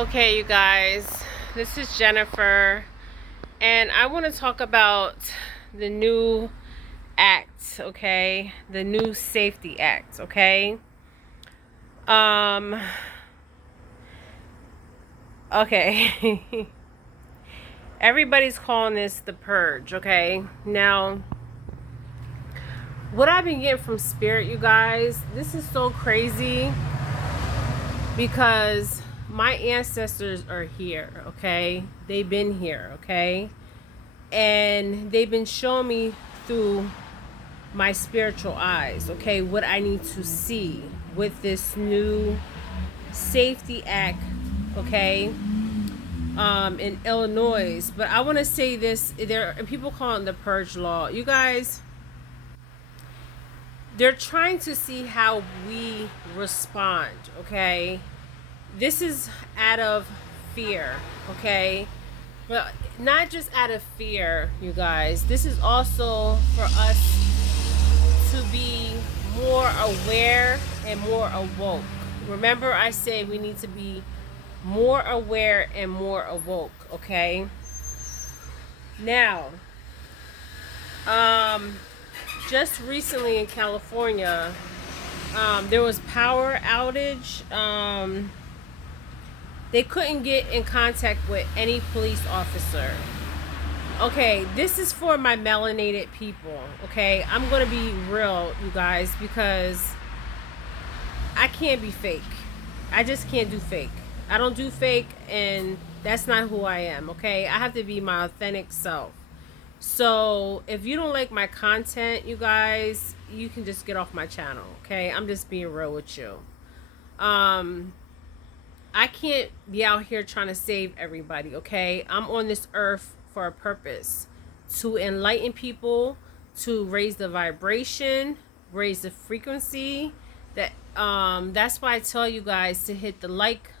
Okay, you guys, this is Jennifer, and I want to talk about the new act, okay? The new Safety Act, okay? Um, okay. Everybody's calling this the purge, okay? Now, what I've been getting from Spirit, you guys, this is so crazy because my ancestors are here, okay? They've been here, okay? And they've been showing me through my spiritual eyes, okay, what I need to see with this new Safety Act, okay, in Illinois. But I want to say this: there are people calling it the purge law. You guys, they're trying to see how we respond, okay. This is out of fear, okay, but not just out of fear, you guys. This is also for us to be more aware and more awoke. Remember, I say we need to be more aware and more awoke, okay? Now, just recently in California, there was power outage. They couldn't get in contact with any police officer. Okay, this is for my melanated people, okay? I'm gonna be real, you guys, because I can't be fake. I just can't do fake. I don't do fake, and that's not who I am, okay? I have to be my authentic self. So if you don't like my content, you guys, you can just get off my channel, okay? I'm just being real with you. I can't be out here trying to save everybody, okay? I'm on this earth for a purpose, to enlighten people, to raise the vibration, raise the frequency. That's why I tell you guys to hit the like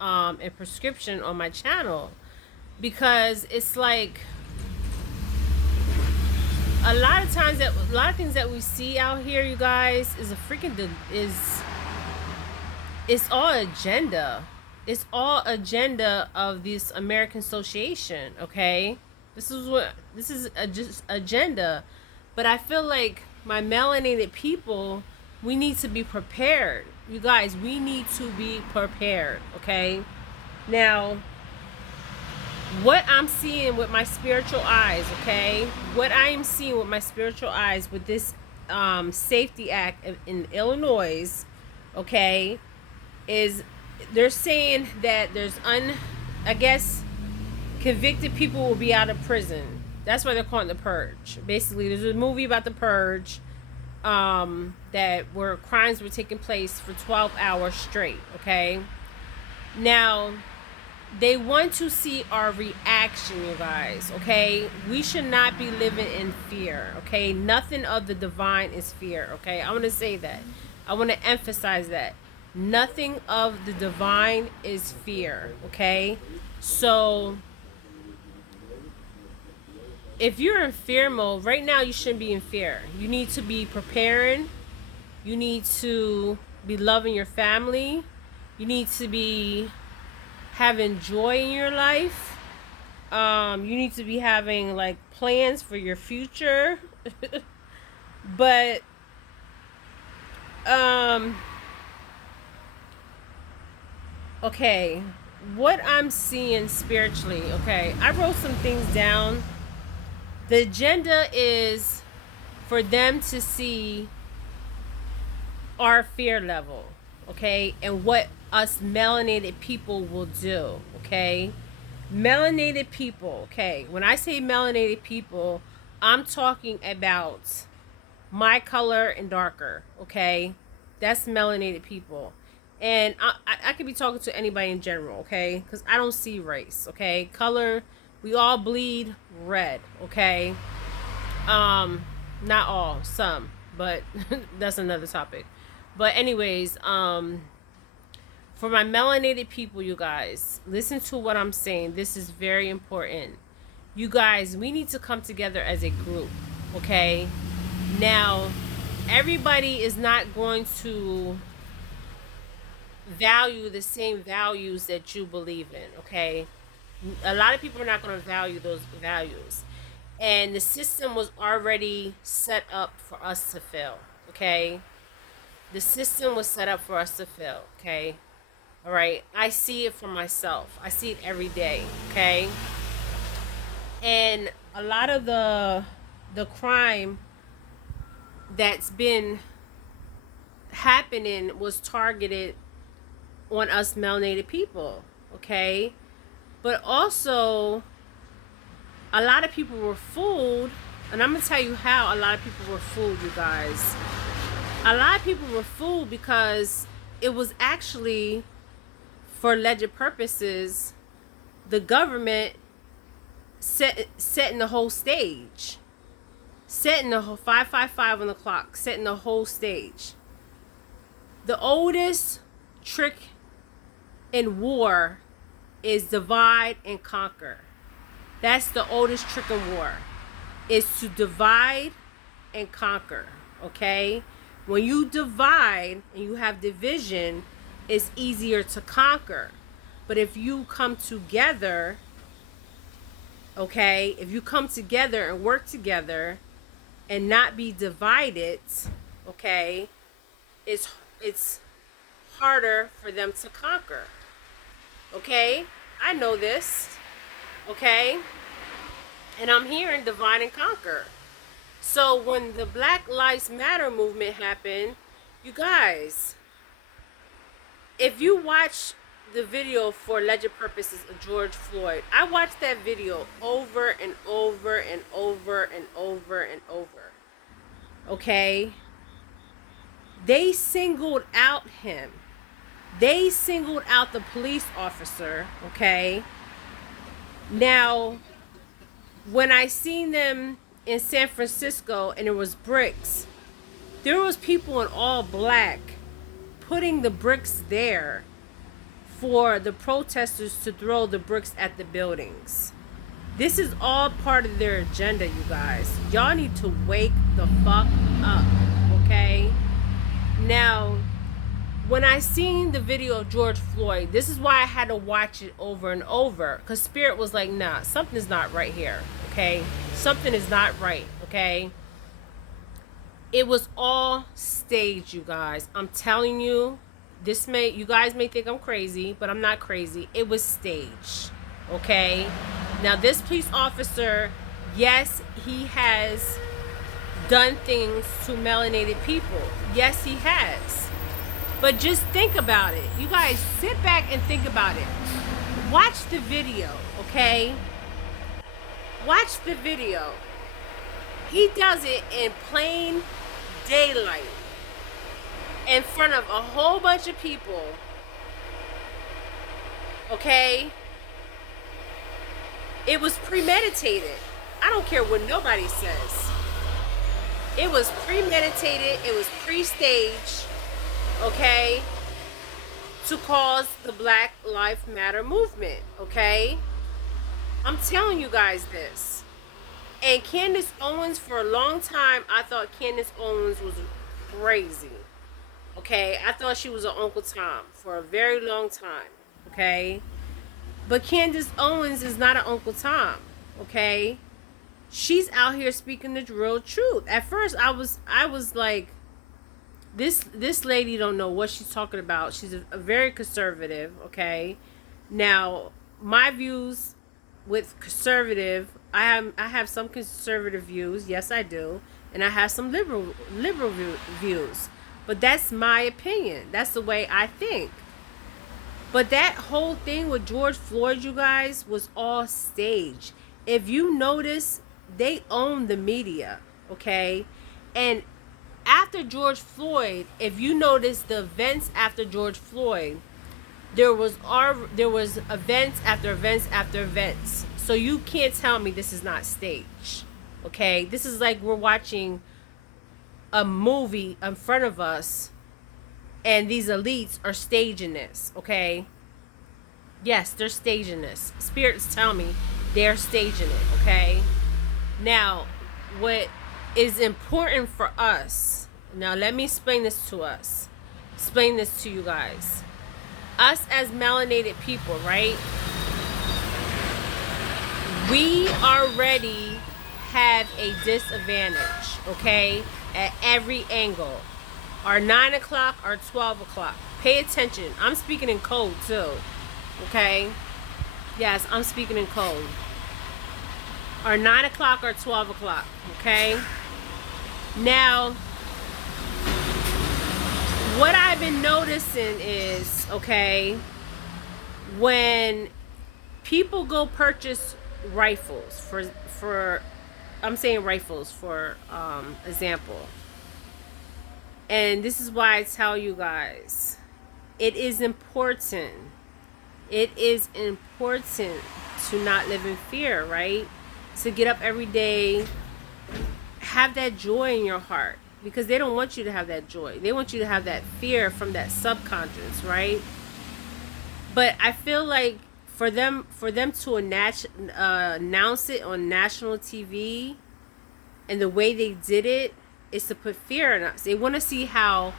and prescription on my channel, because it's like a lot of things that we see out here, you guys, is a freaking it's all agenda. It's all agenda of this American Association, okay? This is just agenda. But I feel like my melanated people, we need to be prepared. You guys, we need to be prepared, okay? Now, what I'm seeing with my spiritual eyes, okay? What I am seeing with my spiritual eyes with this Safety Act in Illinois, okay, is they're saying that I guess convicted people will be out of prison. That's why they're calling it the purge. Basically, there's a movie about the purge, that where crimes were taking place for 12 hours straight, okay? Now, they want to see our reaction, you guys, okay? We should not be living in fear, okay? Nothing of the divine is fear, okay? I want to say that. I want to emphasize that. Nothing of the divine is fear, okay? So if you're in fear mode right now, you shouldn't be in fear. You need to be preparing. You need to be loving your family. You need to be having joy in your life. You need to be having like plans for your future. But okay, what I'm seeing spiritually, okay, I wrote some things down. The agenda is for them to see our fear level, okay, and what us melanated people will do, okay? Melanated people, okay, when I say melanated people, I'm talking about my color and darker, okay? That's melanated people. And I could be talking to anybody in general, okay? Because I don't see race, okay? Color, we all bleed red, okay? Not all, some, but that's another topic. But anyways, for my melanated people, you guys, listen to what I'm saying. This is very important. You guys, we need to come together as a group, okay? Now, everybody is not going to value the same values that you believe in, okay? A lot of people are not going to value those values. And the system was already set up for us to fail, okay? The system was set up for us to fail, okay? All right? I see it for myself. I see it every day, okay? And a lot of the crime that's been happening was targeted on us melanated people, okay? But also, a lot of people were fooled, and I'm gonna tell you how a lot of people were fooled, you guys. A lot of people were fooled because it was actually for alleged purposes, the government setting the whole stage, setting the whole 555 on the clock, setting the whole stage. The oldest trick in war is divide and conquer. That's the oldest trick in war, is to divide and conquer, okay? When you divide and you have division, it's easier to conquer. But if you come together, okay, if you come together and work together and not be divided, okay, it's harder for them to conquer. Okay? I know this. Okay? And I'm hearing divide and conquer. So when the Black Lives Matter movement happened, you guys, if you watch the video for alleged purposes of George Floyd, I watched that video over and over and over and over and over. Okay? They singled out him. They singled out the police officer, okay? Now, when I seen them in San Francisco and it was bricks, there was people in all black putting the bricks there for the protesters to throw the bricks at the buildings. This is all part of their agenda, you guys. Y'all need to wake the fuck up, okay? Now, when I seen the video of George Floyd, this is why I had to watch it over and over. Because Spirit was like, nah, something's not right here, okay? Something is not right, okay? It was all staged, you guys. I'm telling you, you guys may think I'm crazy, but I'm not crazy. It was staged, okay? Now, this police officer, yes, he has done things to melanated people. Yes, he has. But just think about it. You guys sit back and think about it. Watch the video, okay? Watch the video. He does it in plain daylight in front of a whole bunch of people, okay? It was premeditated. I don't care what nobody says. It was premeditated. It was pre-staged. Okay, to cause the Black Lives Matter movement, okay? I'm telling you guys this. And Candace Owens, for a long time, I thought Candace Owens was crazy, okay? I thought she was an Uncle Tom for a very long time, okay? But Candace Owens is not an Uncle Tom, okay? She's out here speaking the real truth. At first, I was like, This lady don't know what she's talking about. She's a very conservative, okay? Now, my views with conservative, I have some conservative views, yes I do, and I have some liberal views. But that's my opinion. That's the way I think. But that whole thing with George Floyd, you guys, was all staged. If you notice, they own the media, okay? And after George Floyd, if you notice the events after George Floyd, there was events after events after events. So you can't tell me this is not staged. Okay? This is like we're watching a movie in front of us and these elites are staging this, okay? Yes, they're staging this. Spirits tell me they're staging it, okay? Now, what is important for us, now let me explain this to us. Explain this to you guys. us as melanated people, right? We already have a disadvantage, okay, at every angle. Our 9 o'clock, our 12 o'clock. Pay attention. I'm speaking in code too, okay? Yes, I'm speaking in code. Our 9 o'clock or 12 o'clock, okay? Now, what I've been noticing is, okay, when people go purchase rifles for I'm saying rifles for example, and this is why I tell you guys, it is important. It is important to not live in fear, right? To get up every day, have that joy in your heart, because they don't want you to have that joy. They want you to have that fear from that subconscious, right? But I feel like for them to announce it on national TV, and the way they did it is to put fear in us. They want to see how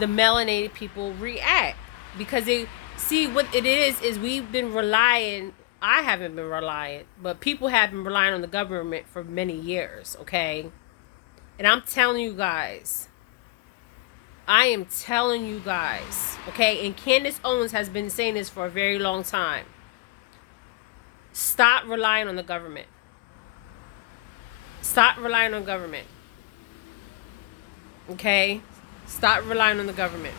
the melanated people react, because they see what it is we've been relying. I haven't been relying, but people have been relying on the government for many years, okay? And I'm telling you guys, I am telling you guys, okay? And Candace Owens has been saying this for a very long time. Stop relying on the government. Stop relying on government. Okay? Stop relying on the government.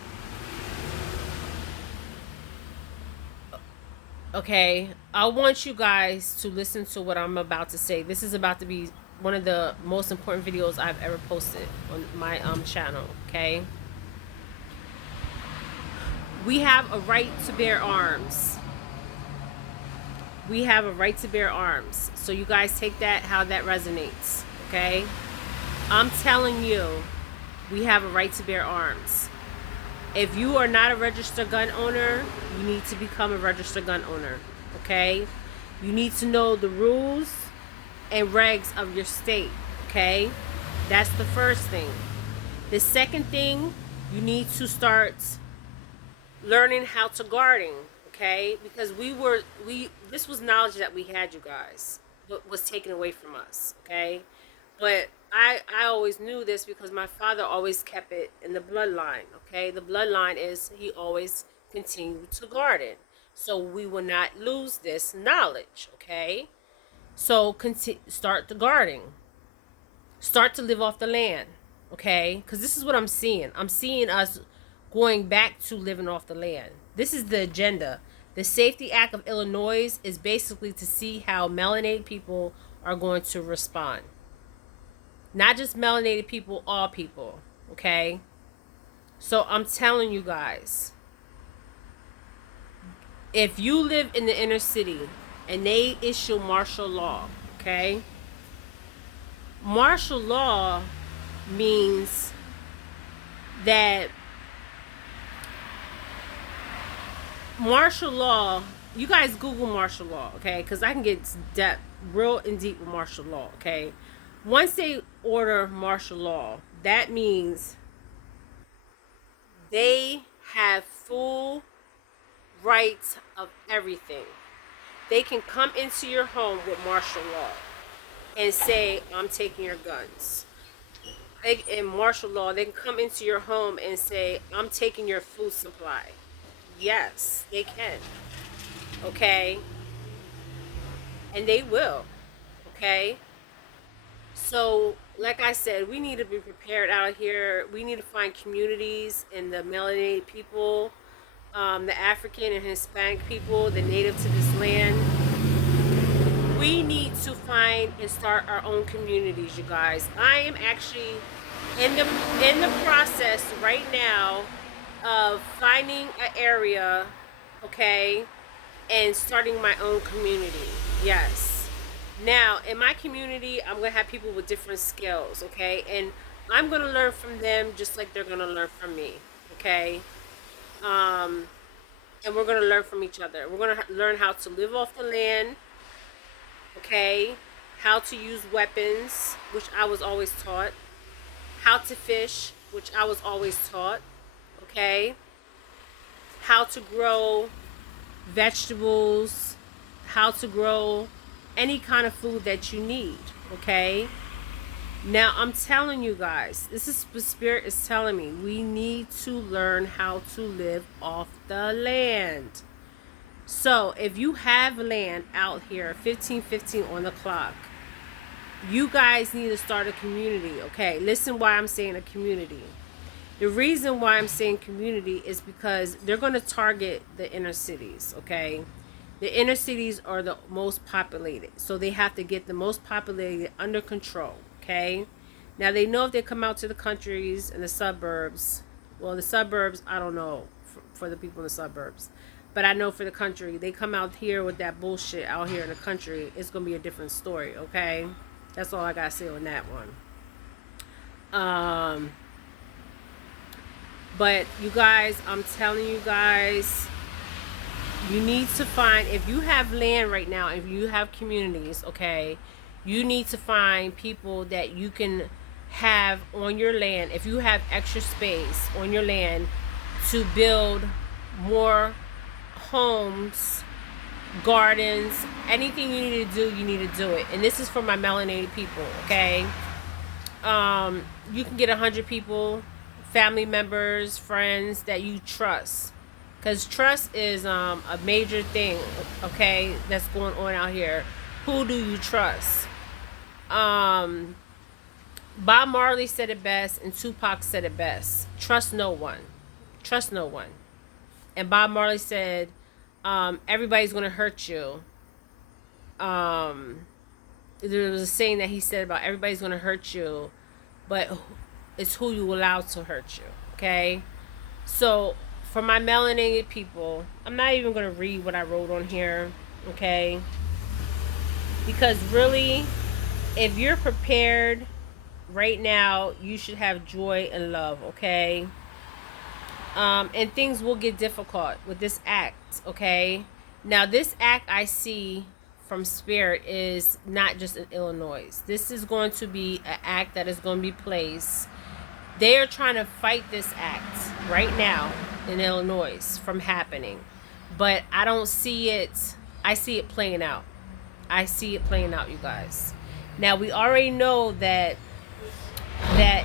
Okay? I want you guys to listen to what I'm about to say. This is about to be one of the most important videos I've ever posted on my channel, okay? We have a right to bear arms. We have a right to bear arms. So you guys take that how that resonates, okay? I'm telling you, we have a right to bear arms. If you are not a registered gun owner, you need to become a registered gun owner, okay? You need to know the rules and regs of your state, okay? That's the first thing. The second thing, you need to start learning how to guarding, okay? Because this was knowledge that we had, you guys, but was taken away from us, okay? But I always knew this because my father always kept it in the bloodline, okay? The bloodline is he always continued to garden. So we will not lose this knowledge, okay? So start the gardening. Start to live off the land, okay? Because this is what I'm seeing. I'm seeing us going back to living off the land. This is the agenda. The Safety Act of Illinois is basically to see how melanated people are going to respond. Not just melanated people, all people, okay? So I'm telling you guys, if you live in the inner city and they issue martial law, okay? Martial law means that martial law, you guys Google martial law, okay? Because I can get real in deep with martial law, okay? Once they order martial law, that means they have full rights of everything. They can come into your home with martial law and say, I'm taking your guns. In martial law, they can come into your home and say, I'm taking your food supply. Yes, they can. Okay? And they will. Okay? So, like I said, we need to be prepared out here. We need to find communities in the melanated people, the African and Hispanic people, the native to this land. We need to find and start our own communities, you guys. I am actually in the process right now of finding an area, okay, and starting my own community. Yes. Now, in my community, I'm going to have people with different skills, okay? And I'm going to learn from them just like they're going to learn from me, okay? And we're going to learn from each other. We're going to learn how to live off the land, okay? How to use weapons, which I was always taught. How to fish, which I was always taught, okay? how to grow vegetables, how to grow any kind of food that you need, okay? Now, I'm telling you guys, this is what Spirit is telling me. We need to learn how to live off the land. So, if you have land out here, 15:15 on the clock, you guys need to start a community, okay? Listen why I'm saying a community. The reason why I'm saying community is because they're going to target the inner cities, okay? The inner cities are the most populated. So they have to get the most populated under control, okay? Now they know if they come out to the countries and the suburbs, well, the suburbs, I don't know for the people in the suburbs. But I know for the country, they come out here with that bullshit out here in the country, it's going to be a different story, okay? That's all I got to say on that one. But you guys, I'm telling you guys, you need to find, if you have land right now, if you have communities, okay, you need to find people that you can have on your land, if you have extra space on your land, to build more homes, gardens, anything you need to do, you need to do it. And this is for my melanated people, okay? You can get 100 people, family members, friends that you trust, because trust is a major thing, okay, that's going on out here. Who do you trust? Bob Marley said it best, and Tupac said it best: trust no one. Trust no one. And Bob Marley said, everybody's going to hurt you. There was a saying that he said about everybody's going to hurt you, but it's who you allow to hurt you, okay? So, for my melanated people, I'm not even going to read what I wrote on here, okay? Because really, if you're prepared right now, you should have joy and love, okay? And things will get difficult with this act, okay? Now, this act I see from Spirit is not just in Illinois. This is going to be an act that is going to be placed. They are trying to fight this act right now in Illinois from happening. But I don't see it. I see it playing out. I see it playing out, you guys. Now, we already know that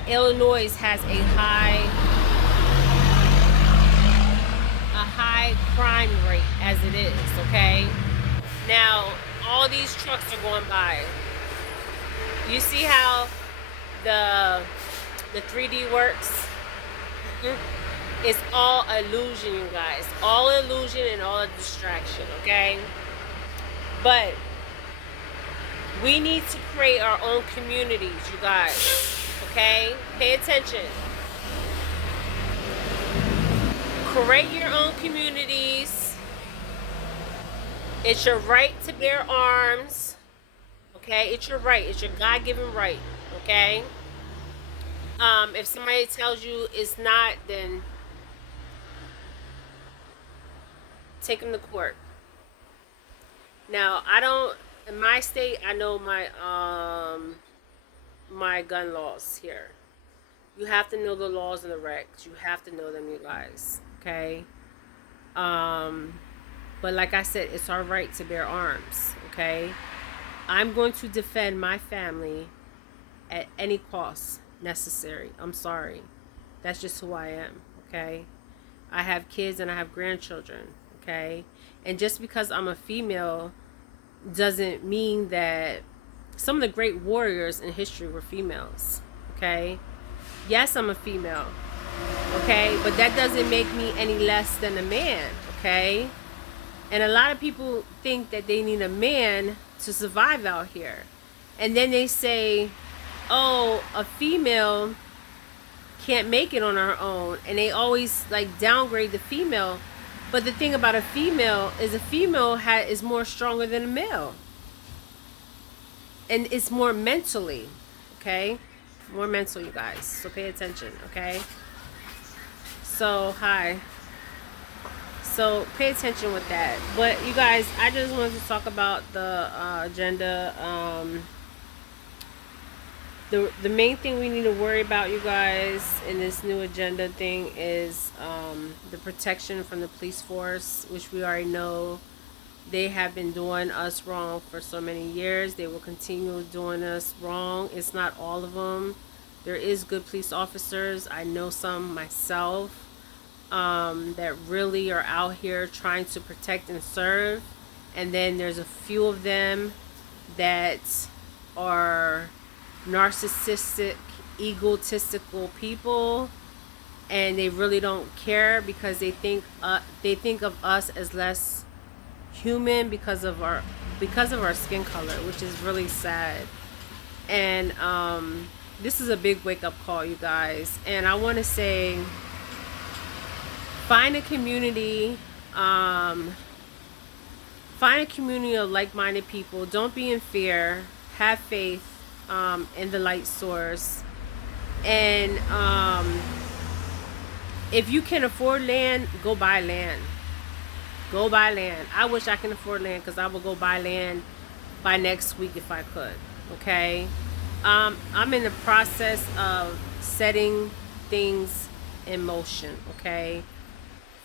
Illinois has a high crime rate as it is, okay? Now, all these trucks are going by. You see how the 3D works? It's all illusion, you guys. All illusion and all a distraction, okay? But we need to create our own communities, you guys. Okay? Pay attention. Create your own communities. It's your right to bear arms. Okay? It's your right. It's your God-given right. Okay? If somebody tells you it's not, then take them to court. Now, I don't, in my state, I know my gun laws here. You have to know the laws and the regs. You have to know them, you guys. Okay? But like I said, it's our right to bear arms. Okay? I'm going to defend my family at any cost necessary. I'm sorry. That's just who I am. Okay? I have kids and I have grandchildren. Okay? And just because I'm a female doesn't mean that some of the great warriors in history were females. Okay? Yes, I'm a female. Okay? But that doesn't make me any less than a man. Okay? And a lot of people think that they need a man to survive out here. And then they say, oh, a female can't make it on her own. And they always like downgrade the female. But the thing about a female is is more stronger than a male. And it's more mentally, okay? More mental, you guys. So pay attention, okay? So, hi. So pay attention with that. But you guys, I just wanted to talk about the agenda. the main thing we need to worry about, you guys, in this new agenda thing is the protection from the police force, which we already know they have been doing us wrong for so many years. They will continue doing us wrong. It's not all of them. There is good police officers. I know some myself, that really are out here trying to protect and serve. And then there's a few of them that are narcissistic, egotistical people, and they really don't care because they think of us as less human because of our skin color, which is really sad. And this is a big wake up call, you guys. And I want to say, find a community. Find a community of like-minded people. Don't be in fear. Have faith in the light source. And if you can afford land, go buy land. Go buy land. I wish I can afford land because I would go buy land by next week if I could. Okay. I'm in the process of setting things in motion. Okay.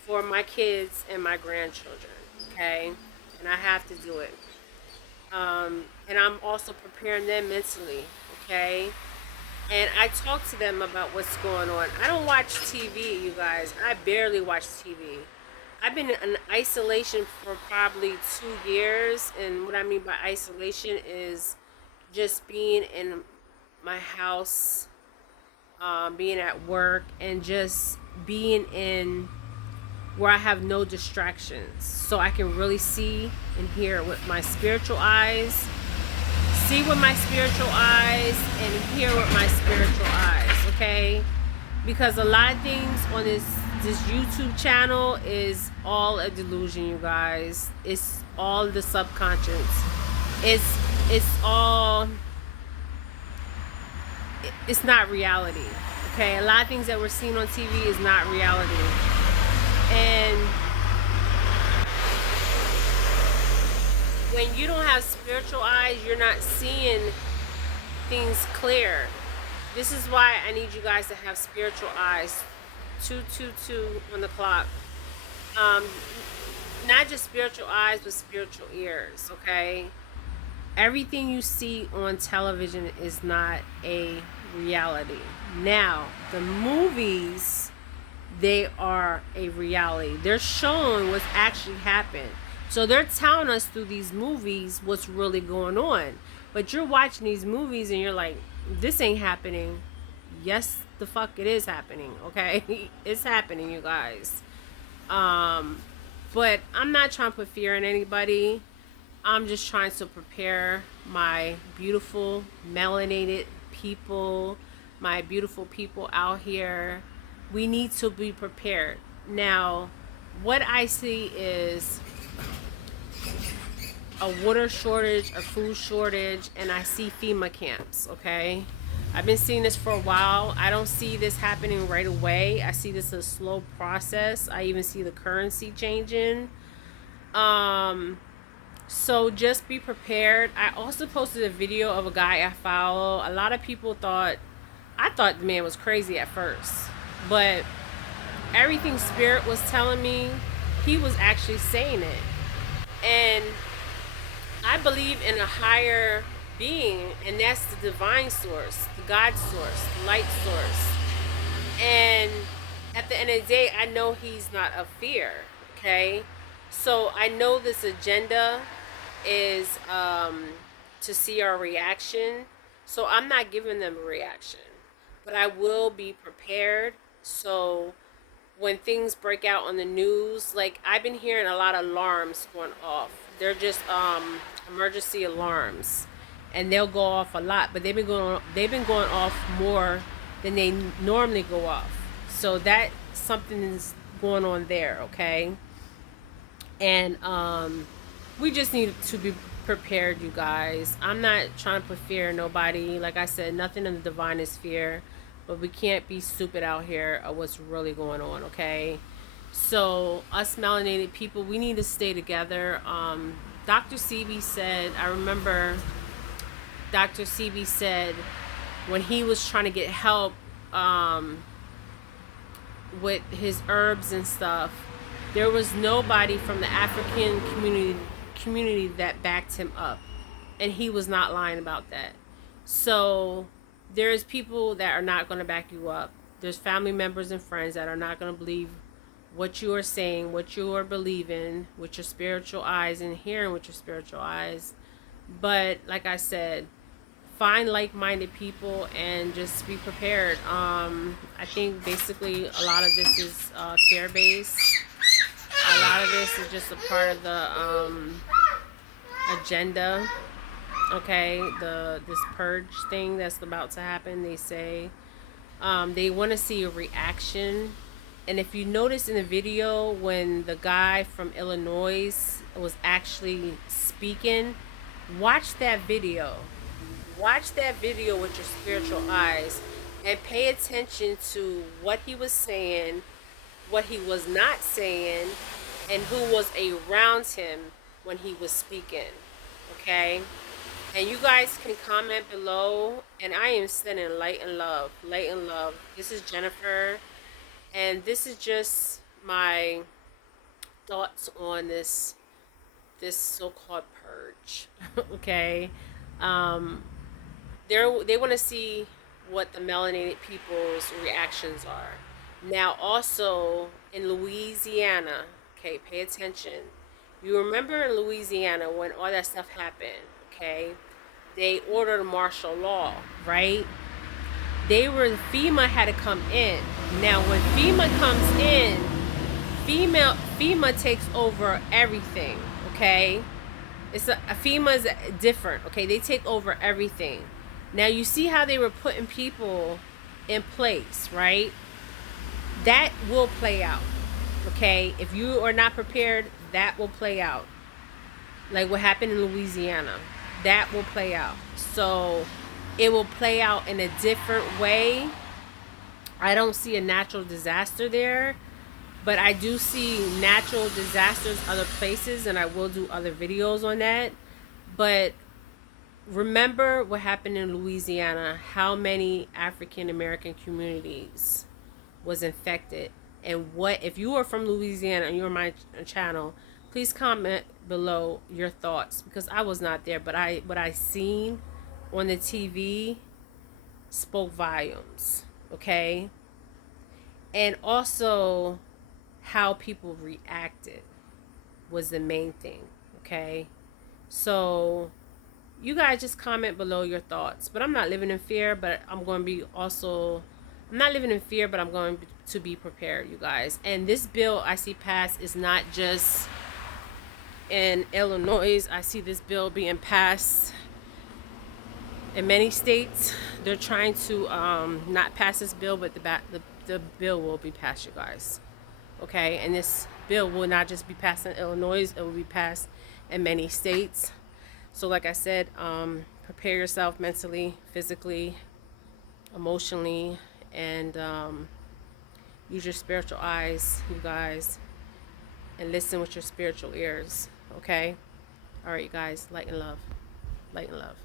For my kids and my grandchildren. Okay. And I have to do it. And I'm also preparing them mentally. Okay. And I talk to them about what's going on. I don't watch TV, you guys. I barely watch TV. I've been in isolation for probably 2 years, and what I mean by isolation is just being in my house, being at work, and just being in where I have no distractions, so I can really see and hear with my spiritual eyes, see with my spiritual eyes, and hear with my spiritual eyes. Okay, because a lot of things on this YouTube channel is all a delusion, you guys. It's all the subconscious. It's all. It's not reality. Okay, a lot of things that we're seeing on TV is not reality. And when you don't have spiritual eyes, you're not seeing things clear. This is why I need you guys to have spiritual eyes. 222 on the clock. Not just spiritual eyes, but spiritual ears. Okay. Everything you see on television is not a reality. Now, the movies, they are a reality. They're showing what's actually happened. So they're telling us through these movies what's really going on. But you're watching these movies and you're like, this ain't happening. Yes, the fuck it is happening. Okay. It's happening, you guys. But I'm not trying to put fear in anybody. I'm just trying to prepare my beautiful melanated people, my beautiful people out here. We need to be prepared. Now, what I see is a water shortage, a food shortage, and I see FEMA camps. Okay. I've been seeing this for a while. I don't see this happening right away. I see this as a slow process. I even see the currency changing. So just be prepared. I also posted a video of a guy I follow. A lot of people I thought the man was crazy at first. But everything Spirit was telling me, he was actually saying it. And I believe in a higher being, and that's the divine source, the God source, the light source. And at the end of the day, I know he's not of fear. Okay. So I know this agenda is to see our reaction. So I'm not giving them a reaction, but I will be prepared. So when things break out on the news, like I've been hearing a lot of alarms going off. They're just emergency alarms, and they'll go off a lot, but they've been going off more than they normally go off. So that something is going on there. Okay. And we just need to be prepared, you guys. I'm not trying to put fear in nobody. Like I said, nothing in the divine is fear, but we can't be stupid out here of what's really going on. Okay. So us melanated people, we need to stay together. Dr. Sebi said, I remember Dr. Sebi said, when he was trying to get help with his herbs and stuff, there was nobody from the African community that backed him up, and he was not lying about that. So there's people that are not going to back you up. There's family members and friends that are not going to believe what you are saying, what you are believing with your spiritual eyes and hearing with your spiritual eyes. But like I said, find like-minded people and just be prepared. I think basically a lot of this is fear-based. A lot of this is just a part of the agenda. Okay, this purge thing that's about to happen. They say they want to see a reaction. And if you notice in the video when the guy from Illinois was actually speaking, watch that video. Watch that video with your spiritual eyes and pay attention to what he was saying, what he was not saying, and who was around him when he was speaking. Okay? And you guys can comment below, and I am sending light and love. Light and love. This is Jennifer, and this is just my thoughts on this so-called purge. Okay? They want to see what the melanated people's reactions are. Now, also in Louisiana, okay, pay attention. You remember in Louisiana when all that stuff happened, okay? They ordered martial law, right? FEMA had to come in. Now, when FEMA comes in, FEMA takes over everything, okay? FEMA's different, okay? They take over everything. Now you see how they were putting people in place, right? That will play out, okay? If you are not prepared, that will play out. Like what happened in Louisiana, that will play out. So it will play out in a different way. I don't see a natural disaster there, but I do see natural disasters other places, and I will do other videos on that. But remember what happened in Louisiana, how many African American communities was infected, and what, if you are from Louisiana and you're my channel, please comment below your thoughts, because I was not there, but what I seen on the TV spoke volumes, okay? And also how people reacted was the main thing, okay? So you guys just comment below your thoughts. But I'm not living in fear, but I'm going to be also, I'm not living in fear, but I'm going to be prepared, you guys. And this bill I see passed is not just in Illinois. I see this bill being passed in many states. They're trying to not pass this bill, but the bill will be passed, you guys. Okay, and this bill will not just be passed in Illinois, it will be passed in many states. So like I said, prepare yourself mentally, physically, emotionally, and use your spiritual eyes, you guys, and listen with your spiritual ears, okay? All right, you guys, light and love. Light and love.